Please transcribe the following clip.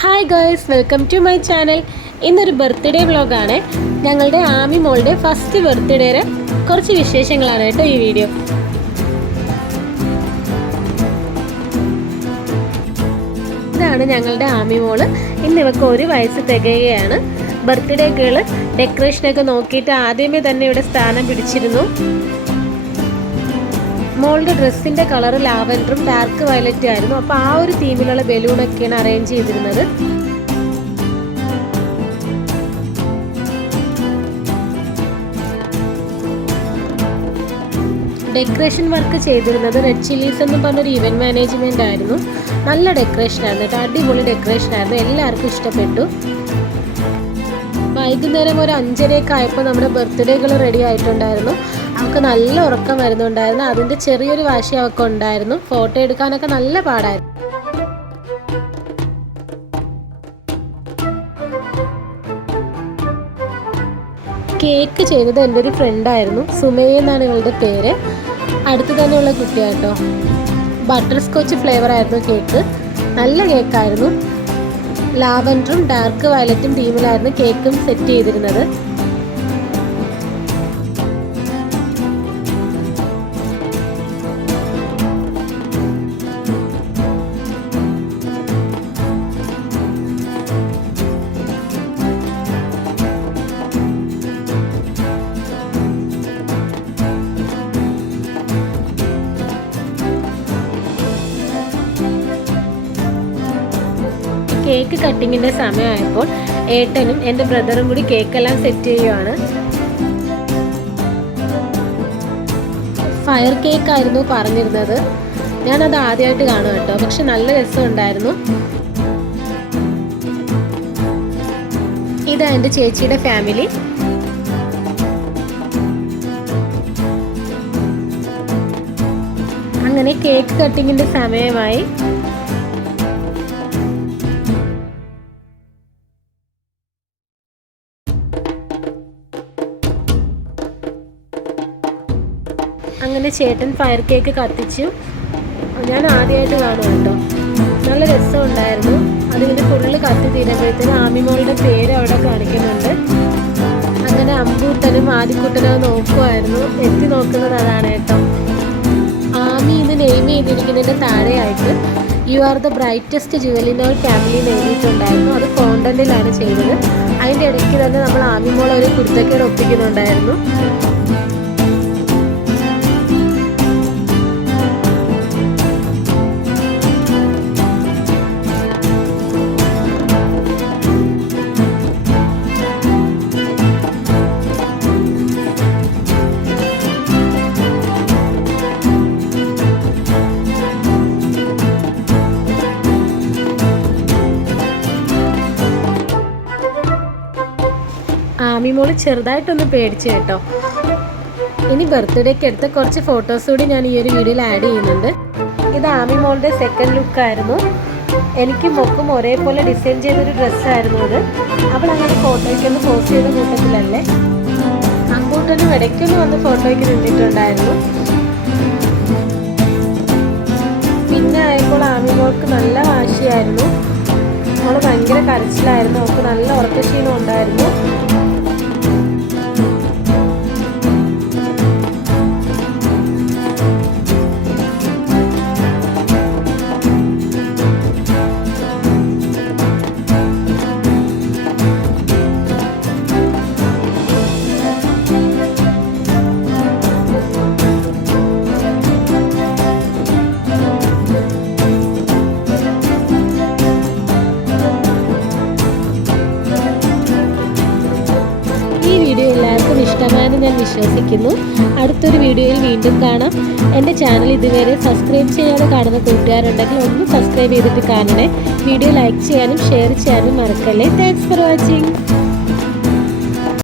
Hi girls, welcome to my channel. ഇന്നൊരു birthday വ്ളോഗാണ്. ഞങ്ങളുടെ ആമി മോളുടെ ഫസ്റ്റ് ബർത്ത്ഡേയുടെ കുറച്ച് വിശേഷങ്ങളാണ് കേട്ടോ ഈ വീഡിയോ. ഇതാണ് ഞങ്ങളുടെ ആമി മോള്. ഇന്ന് ഇവർക്ക് 1 വയസ്സ് തികയുകയാണ്. ബർത്ത്ഡേ ഗേള് ഡെക്കറേഷനൊക്കെ നോക്കിയിട്ട് ആദ്യമേ തന്നെ ഇവിടെ സ്ഥാനം പിടിച്ചിരുന്നു. മോളുടെ ഡ്രസ്സിൻ്റെ കളർ ലാവൻഡറും ഡാർക്ക് വയലറ്റും ആയിരുന്നു. അപ്പോൾ ആ ഒരു തീമിലുള്ള ബലൂണൊക്കെയാണ് അറേഞ്ച് ചെയ്തിരുന്നത്. ഡെക്കറേഷൻ വർക്ക് ചെയ്തിരുന്നത് റെഡ് ചില്ലീസ് എന്ന് പറഞ്ഞൊരു ഇവൻറ്റ് മാനേജ്മെൻ്റ് ആയിരുന്നു. നല്ല ഡെക്കറേഷൻ ആയിരുന്നു കേട്ടോ, അടിപൊളി ഡെക്കറേഷൻ ആയിരുന്നു, എല്ലാവർക്കും ഇഷ്ടപ്പെട്ടു. വൈകുന്നേരം ഒരു 5:30 ആയപ്പോൾ നമ്മുടെ ബർത്ത്ഡേകൾ റെഡി ആയിട്ടുണ്ടായിരുന്നു. അവൾക്ക് നല്ല ഉറക്കം വരുന്നുണ്ടായിരുന്നു. അതിൻ്റെ ചെറിയൊരു വാശി അവൾക്ക് ഉണ്ടായിരുന്നു. ഫോട്ടോ എടുക്കാനൊക്കെ നല്ല പാടായിരുന്നു. കേക്ക് ചെയ്തത് എൻ്റെ ഒരു ഫ്രണ്ടായിരുന്നു, സുമയ്യ എന്നാണ് ഇവളുടെ പേര്. അടുത്ത് തന്നെയുള്ള കുട്ടിയാട്ടോ. ബട്ടർ സ്കോച്ച് ഫ്ലേവർ ആയിരുന്നു കേക്ക്. നല്ല കേക്കായിരുന്നു. ലാവൻഡറും ഡാർക്ക് വയലറ്റും തീമിലായിരുന്നു കേക്കും സെറ്റ് ചെയ്തിരുന്നത്. കേക്ക് കട്ടിങ്ങിൻ്റെ സമയമായപ്പോൾ ഏട്ടനും എൻ്റെ ബ്രദറും കൂടി കേക്കെല്ലാം സെറ്റ് ചെയ്യുവാണ്. ഫയർ കേക്കായിരുന്നു പറഞ്ഞിരുന്നത്. ഞാനത് ആദ്യമായിട്ട് കാണും കേട്ടോ, പക്ഷെ നല്ല രസമുണ്ടായിരുന്നു. ഇതാ എൻ്റെ ചേച്ചിയുടെ ഫാമിലി. അങ്ങനെ കേക്ക് കട്ടിങ്ങിൻ്റെ സമയമായി. അങ്ങനെ ചേട്ടൻ ഫയർ കേക്ക് കത്തിച്ചു. ഞാൻ ആദ്യമായിട്ട് കാണും കേട്ടോ, നല്ല രസമുണ്ടായിരുന്നു. അതിങ്ങനെ ഫുള്ള് കത്തി തീരുമ്പോഴത്തേന് ആമിമോളുടെ പേര് അവിടെ കാണിക്കുന്നുണ്ട്. അങ്ങനെ അമ്പൂട്ടനും ആദിക്കുട്ടനും നോക്കുമായിരുന്നു. എത്തി നോക്കുന്നത് അതാണ് കേട്ടോ. ആമി ഇന്ന് നെയിം ചെയ്തിരിക്കുന്നതിൻ്റെ താഴെയായിട്ട് you are the brightest jewel in our family എഴുതിയിട്ടുണ്ടായിരുന്നു. അത് ഫോണ്ടന്റിലാണ് ചെയ്തത്. അതിൻ്റെ ഇടയ്ക്ക് തന്നെ നമ്മൾ ആമിമോൾ ഒരു കുരുത്തക്കേട് ഒപ്പിക്കുന്നുണ്ടായിരുന്നു. ആമിമോള് ചെറുതായിട്ടൊന്ന് പേടിച്ചു കേട്ടോ. ഇനി ബർത്ത്ഡേക്ക് എടുത്ത കുറച്ച് ഫോട്ടോസ് കൂടി ഞാൻ ഈ ഒരു വീഡിയോയിൽ ആഡ് ചെയ്യുന്നുണ്ട്. ഇത് ആമിമോളുടെ സെക്കൻഡ് ലുക്കായിരുന്നു. എനിക്ക് മൊക്കും ഒരേപോലെ ഡിസൈൻ ചെയ്തൊരു ഡ്രസ്സായിരുന്നു അത്. അവൾ അങ്ങനെ ഫോട്ടോയ്ക്കൊന്ന് പോസ്റ്റ് ചെയ്ത കൂട്ടത്തിലല്ലേ. അമ്പൂട്ടനും ഇടയ്ക്കൊന്ന് വന്ന് ഫോട്ടോയ്ക്ക് നിന്നിട്ടുണ്ടായിരുന്നു. പിന്നെ ആയപ്പോൾ ആമിമോൾക്ക് നല്ല വാശിയായിരുന്നു. അവൾ ഭയങ്കര കരച്ചിലായിരുന്നു. അവൾക്ക് നല്ല ഉറക്കക്ഷീണം ഉണ്ടായിരുന്നു. എല്ലാവർക്കും ഇഷ്ടമായെന്ന് ഞാൻ വിശ്വസിക്കുന്നു. അടുത്തൊരു വീഡിയോയിൽ വീണ്ടും കാണാം. എൻ്റെ ചാനൽ ഇതുവരെ സബ്സ്ക്രൈബ് ചെയ്യാതെ കാണുന്ന കൂട്ടുകാരുണ്ടെങ്കിൽ ഒന്ന് സബ്സ്ക്രൈബ് ചെയ്തിട്ട് കാണണേ. വീഡിയോ ലൈക്ക് ചെയ്യാനും ഷെയർ ചെയ്യാനും മറക്കല്ലേ. Thanks for watching.